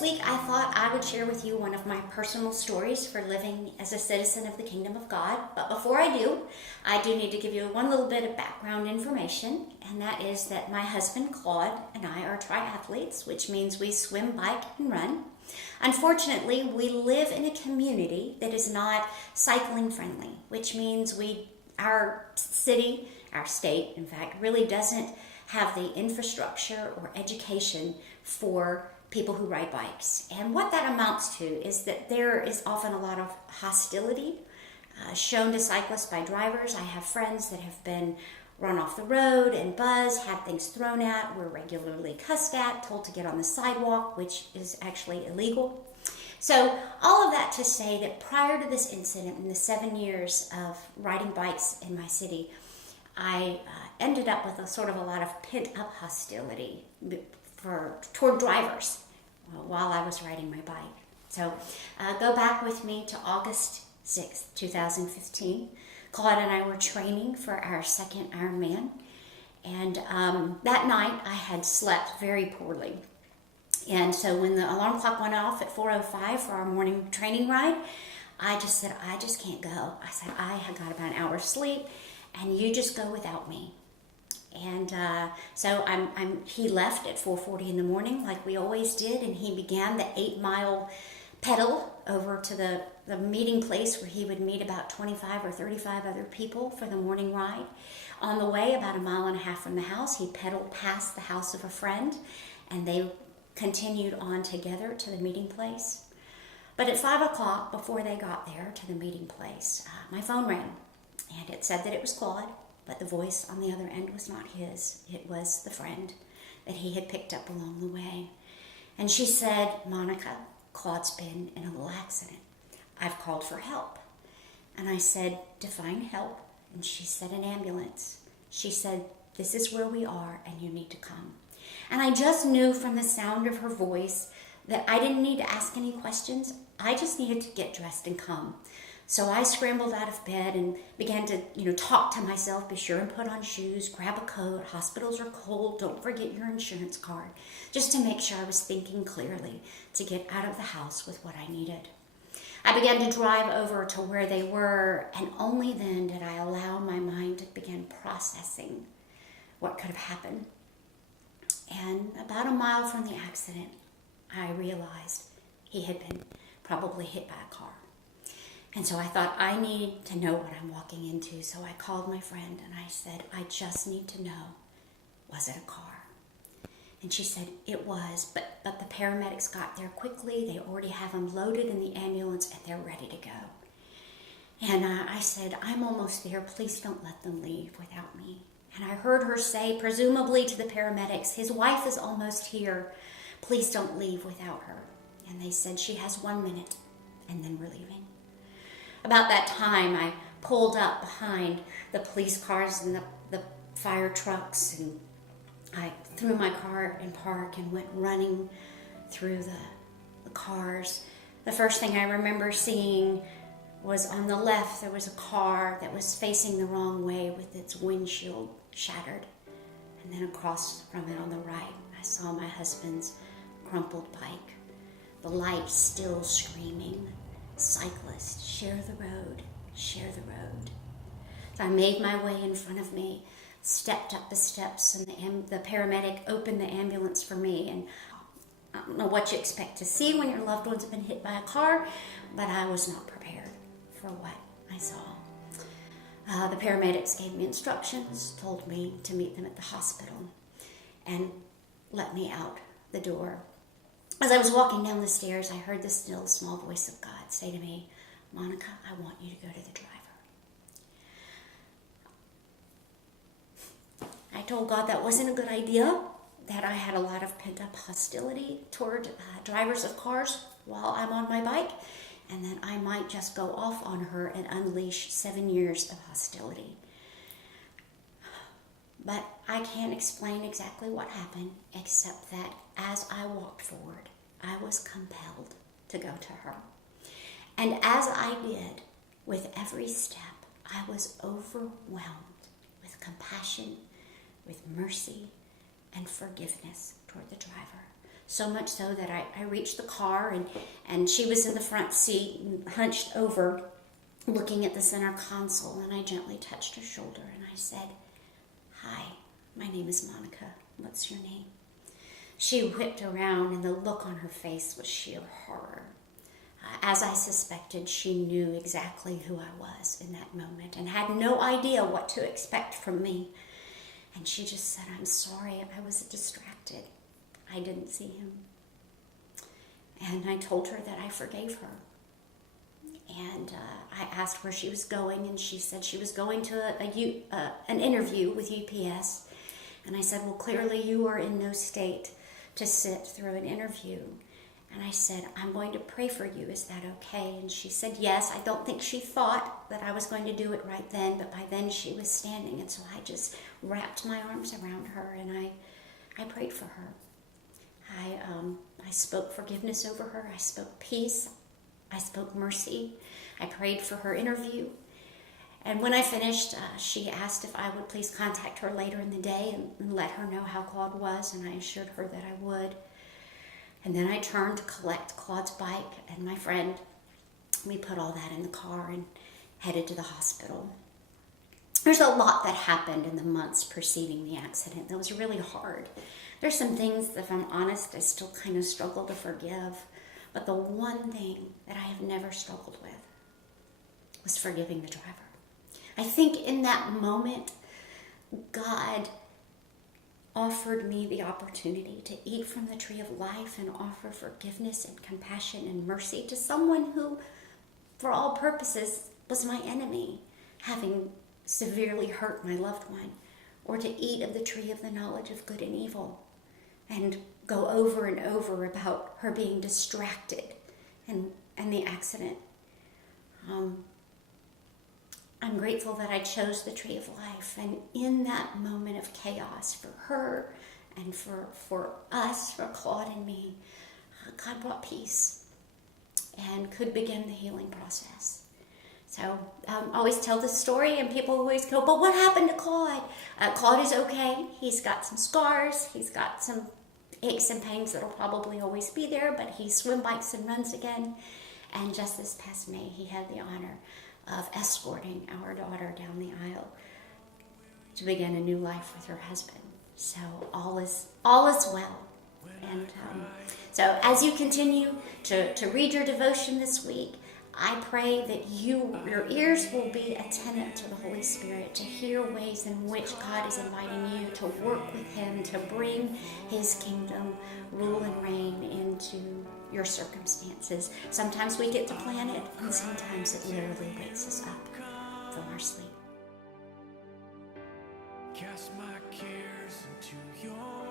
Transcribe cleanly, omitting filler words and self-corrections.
this week, I thought I would share with you one of my personal stories for living as a citizen of the Kingdom of God. But before I do need to give you one little bit of background information, and that is that my husband, Claude, and I are triathletes, which means we swim, bike, and run. Unfortunately, we live in a community that is not cycling friendly, which means our city, our state, in fact, really doesn't have the infrastructure or education for people who ride bikes. And what that amounts to is that there is often a lot of hostility shown to cyclists by drivers. I have friends that have been run off the road and buzzed, had things thrown at, were regularly cussed at, told to get on the sidewalk, which is actually illegal. So all of that to say that prior to this incident, in the 7 years of riding bikes in my city, I ended up with a lot of pent-up hostility toward drivers while I was riding my bike. So go back with me to August 6th, 2015. Claude and I were training for our second Ironman, and that night I had slept very poorly. And so when the alarm clock went off at 4:05 for our morning training ride, I just said, I just can't go. I said, I have got about an hour's sleep, and you just go without me. And so he left at 4:40 in the morning, like we always did, and he began the 8-mile pedal over to the meeting place where he would meet about 25 or 35 other people for the morning ride. On the way, about 1.5 miles from the house, he pedaled past the house of a friend, and they continued on together to the meeting place. But at 5 o'clock, before they got there to the meeting place, my phone rang, and it said that it was Claude. But the voice on the other end was not his. It was the friend that he had picked up along the way. And she said, Monica, Claude's been in a little accident. I've called for help. And I said, define help. And she said, an ambulance. She said, this is where we are and you need to come. And I just knew from the sound of her voice that I didn't need to ask any questions. I just needed to get dressed and come. So I scrambled out of bed and began to, talk to myself, be sure and put on shoes, grab a coat, hospitals are cold, don't forget your insurance card, just to make sure I was thinking clearly to get out of the house with what I needed. I began to drive over to where they were, and only then did I allow my mind to begin processing what could have happened. And about 1 mile from the accident, I realized he had been probably hit by a car. And so I thought, I need to know what I'm walking into. So I called my friend and I said, I just need to know, was it a car? And she said, it was, but the paramedics got there quickly. They already have him loaded in the ambulance and they're ready to go. And I said, I'm almost there. Please don't let them leave without me. And I heard her say, presumably to the paramedics, his wife is almost here. Please don't leave without her. And they said, she has 1 minute and then we're leaving. About that time, I pulled up behind the police cars and the fire trucks, and I threw my car in park and went running through the cars. The first thing I remember seeing was on the left, there was a car that was facing the wrong way with its windshield shattered. And then across from it on the right, I saw my husband's crumpled bike, the lights still screaming, cyclist, share the road, share the road. So I made my way in front of me, stepped up the steps, and the paramedic opened the ambulance for me. And I don't know what you expect to see when your loved ones have been hit by a car, but I was not prepared for what I saw. The paramedics gave me instructions, told me to meet them at the hospital, and let me out the door. As I was walking down the stairs, I heard the still small voice of God say to me, Monica, I want you to go to the driver. I told God that wasn't a good idea, that I had a lot of pent-up hostility toward drivers of cars while I'm on my bike, and that I might just go off on her and unleash 7 years of hostility. But I can't explain exactly what happened, except that as I walked forward, I was compelled to go to her. And as I did, with every step, I was overwhelmed with compassion, with mercy, and forgiveness toward the driver. so much so that I reached the car, and she was in the front seat and hunched over looking at the center console, and I gently touched her shoulder and I said, "Hi, my name is Monica. What's your name?" She whipped around and the look on her face was sheer horror. As I suspected, she knew exactly who I was in that moment and had no idea what to expect from me. And she just said, "I'm sorry, I was distracted. I didn't see him." And I told her that I forgave her. And I asked where she was going, and she said she was going to an interview with UPS. And I said, "Well, clearly you are in no state to sit through an interview." And I said, "I'm going to pray for you. Is that okay?" And she said yes. I don't think she thought that I was going to do it right then, but by then she was standing. And so I just wrapped my arms around her and I prayed for her. I spoke forgiveness over her. I spoke peace. I spoke mercy. I prayed for her interview. And when I finished, she asked if I would please contact her later in the day and let her know how Claude was, and I assured her that I would. And then I turned to collect Claude's bike and my friend. We put all that in the car and headed to the hospital. There's a lot that happened in the months preceding the accident that was really hard. There's some things, if I'm honest, I still kind of struggle to forgive. But the one thing that I have never struggled with was forgiving the driver. I think in that moment, God offered me the opportunity to eat from the tree of life and offer forgiveness and compassion and mercy to someone who, for all purposes, was my enemy, having severely hurt my loved one, or to eat of the tree of the knowledge of good and evil and go over and over about her being distracted and the accident. I'm grateful that I chose the tree of life, and in that moment of chaos for her and for us, for Claude and me, God brought peace and could begin the healing process. So I always tell this story, and people always go, "But what happened to Claude?" Claude is okay. He's got some scars. He's got some aches and pains that'll probably always be there, but he swim, bikes, and runs again. And just this past May, he had the honor of escorting our daughter down the aisle to begin a new life with her husband. So all is well. And so as you continue to read your devotion this week, I pray that your ears will be attentive to the Holy Spirit, to hear ways in which God is inviting you to work with Him, to bring His kingdom, rule and reign into your circumstances. Sometimes we get to plan it, and sometimes it literally wakes us up from our sleep. Cast my cares into your